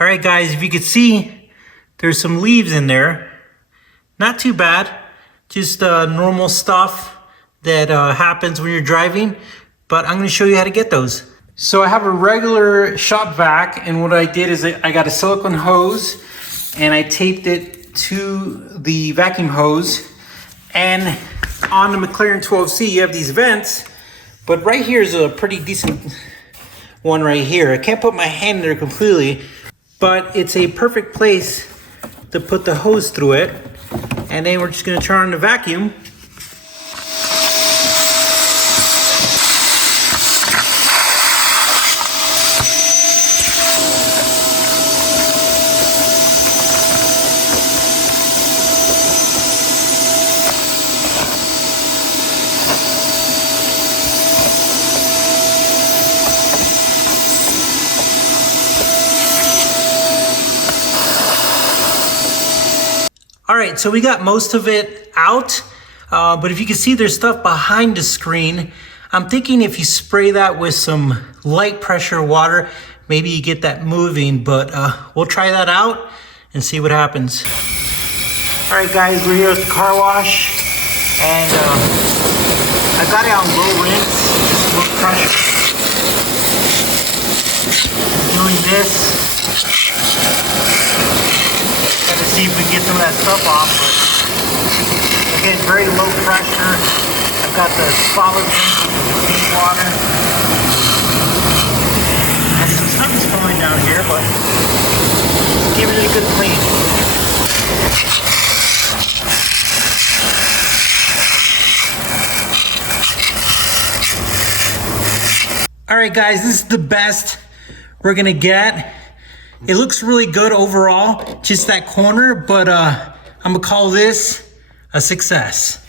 All right, guys, if you could see, there's some leaves in there. Not too bad, just normal stuff that happens when you're driving, but I'm gonna show you how to get those. So I have a regular shop vac, and what I did is I got a silicone hose and I taped it to the vacuum hose. And on the McLaren 12C, you have these vents, but right here is a pretty decent one right here. I can't put my hand there completely, but it's a perfect place to put the hose through it. And then we're just gonna turn on the vacuum. All right, so we got most of it out, but if you can see there's stuff behind the screen. I'm thinking if you spray that with some light pressure water, maybe you get that moving, but we'll try that out and see what happens. All right, guys, we're here at the car wash, and I got it on low rinse, just low pressure. Doing this. See if we can get some of that stuff off, but again, very low pressure. I've got the solid rinse with the clean water. And some stuff is falling down here, but give it a good clean. All right, guys, this is the best we're gonna get. It looks really good overall, just that corner, but I'm gonna call this a success.